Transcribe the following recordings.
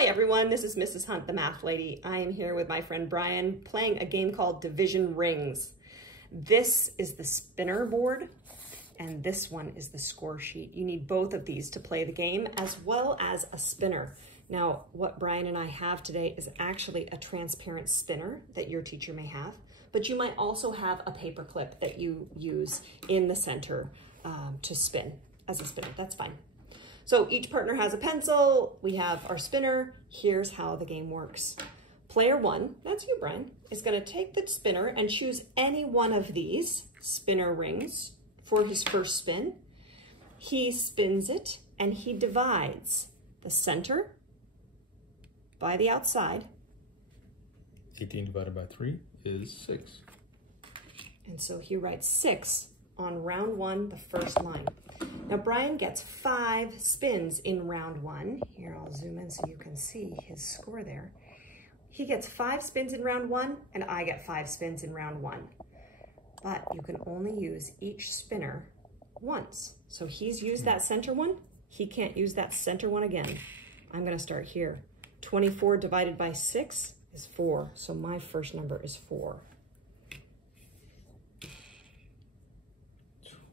Hi everyone, this is Mrs. Hunt, the Math Lady. I am here with my friend Brian playing a game called Division Rings. This is the spinner board and this one is the score sheet. You need both of these to play the game as well as a spinner. Now, what Brian and I have today is actually a transparent spinner that your teacher may have, but you might also have a paper clip that you use in the center to spin as a spinner. That's fine. So each partner has a pencil, we have our spinner. Here's how the game works. Player one, that's you, Brian, is gonna take the spinner and choose any one of these spinner rings for his first spin. He spins it and he divides the center by the outside. 18 divided by 3 is 6. And so he writes 6 on round one, the first line. Now Brian gets 5 spins in round one. Here, I'll zoom in so you can see his score there. He gets 5 spins in round one, and I get 5 spins in round one. But you can only use each spinner once. So he's used that center one. He can't use that center one again. I'm gonna start here. 24 divided by 6 is 4. So my first number is 4.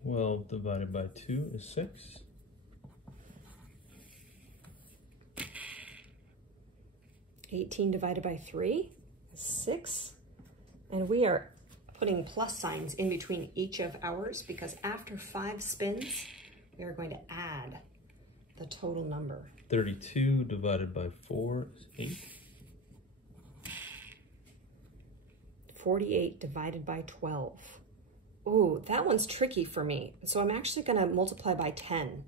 12 divided by 2 is 6. 18 divided by 3 is 6. And we are putting plus signs in between each of ours because after 5 spins, we are going to add the total number. 32 divided by 4 is 8. 48 divided by 12. Ooh, that one's tricky for me. So I'm actually gonna multiply by 10.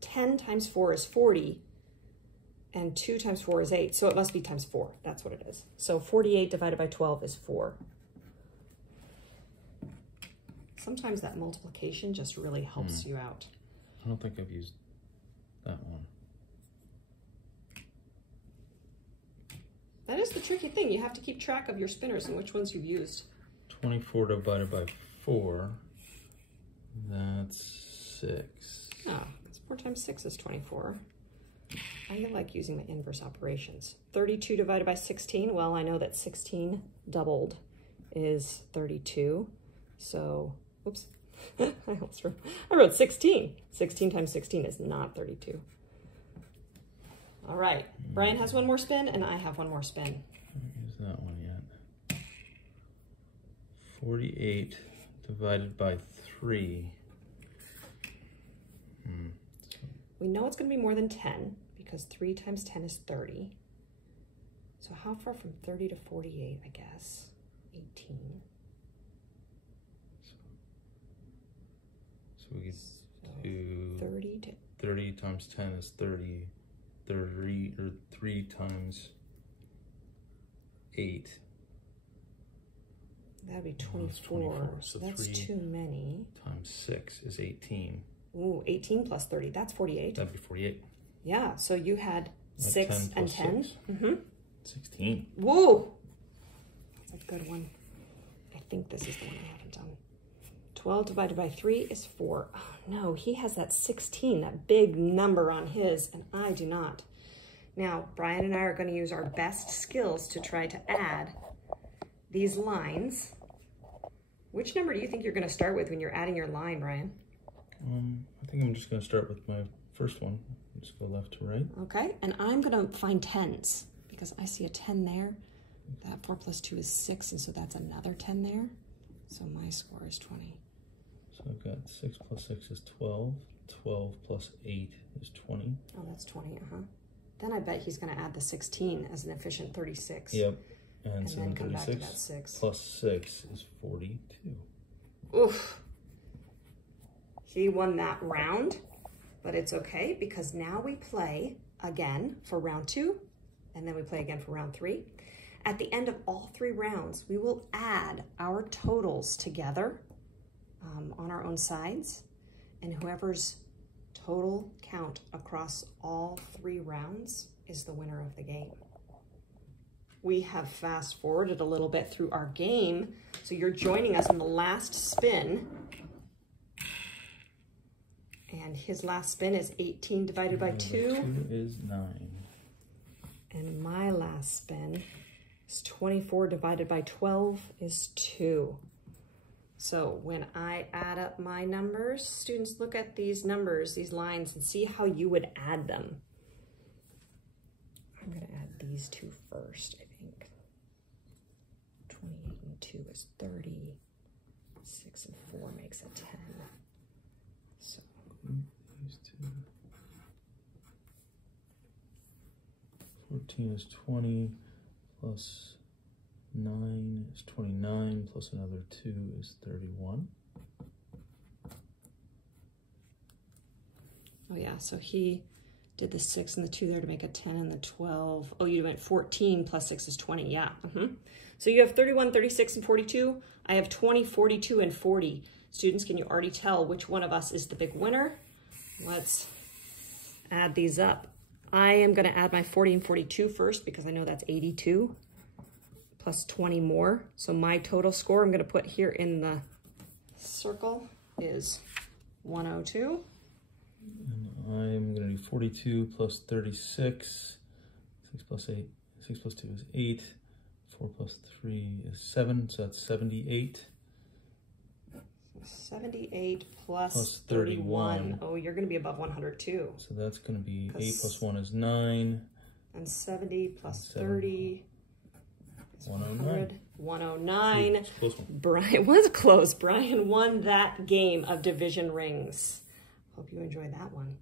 10 times 4 is 40, and 2 times 4 is 8, so it must be times 4. That's what it is. So 48 divided by 12 is 4. Sometimes that multiplication just really helps you out. I don't think I've used that one. That is the tricky thing. You have to keep track of your spinners and which ones you've used. 24 divided by 4, that's 6. Oh, 4 times 6 is 24. I like using the inverse operations. 32 divided by 16, well, I know that 16 doubled is 32. So, oops, I wrote 16. 16 times 16 is not 32. All right, Brian has one more spin and I have one more spin. I haven't used that one yet. 48 divided by 3. We know it's going to be more than 10 because 3 times 10 is 30. So how far from 30 to 48, I guess? 18. So we get to 30 times 10 is 30. 3 times 8. That'd be 24. So that's too many. Times 6 is 18. Ooh, 18 plus 30, that's 48. That'd be 48. Yeah, so you had 6 and 10. 16. Whoa! That's a good one. I think this is the one I haven't done. 12 divided by 3 is 4. Oh no, he has that 16, that big number on his, and I do not. Now, Brian and I are going to use our best skills to try to add these lines. Which number do you think you're going to start with when you're adding your line, Brian? I think I'm just going to start with my first one. Just go left to right. Okay, and I'm going to find 10s because I see a 10 there. That 4 plus 2 is 6, and so that's another 10 there. So my score is 20. So I've got 6 plus 6 is 12. 12 plus 8 is 20. Oh, that's 20, Then I bet he's going to add the 16 as an efficient 36. Yep. And so then come back to 36 that 6. plus 6 is 42. Oof. He won that round, but it's okay because now we play again for round 2, and then we play again for round 3. At the end of all 3 rounds, we will add our totals together on our own sides, and whoever's total count across all 3 rounds is the winner of the game. We have fast forwarded a little bit through our game, so you're joining us in the last spin. And his last spin is 18 divided by 2. 2 is 9. And my last spin is 24 divided by 12 is 2. So when I add up my numbers, students, look at these numbers, these lines, and see how you would add them. I'm going to add these two first, I think. 28 and 2 is 30. 6 and 4 makes a 10. So these two. 14 is 20 plus 9 is 29 plus another 2 is 31. Oh yeah, so he did the 6 and the 2 there to make a 10 and the 12. Oh, you went 14 plus 6 is 20, yeah. So you have 31, 36, and 42. I have 20, 42, and 40. Students, can you already tell which one of us is the big winner? Let's add these up. I am going to add my 40 and 42 first because I know that's 82 plus 20 more. So my total score I'm going to put here in the circle is 102. And I'm going to do 42 plus 36. 6 plus 8. 6 plus 2 is 8. 4 plus 3 is 7, so that's 78. 78 plus 31. Oh, you're going to be above 100 too. So that's going to be 8 plus 1 is 9. And 70 plus 30 is 109. 109. Ooh, close one. Brian was close. Brian won that game of division rings. Hope you enjoyed that one.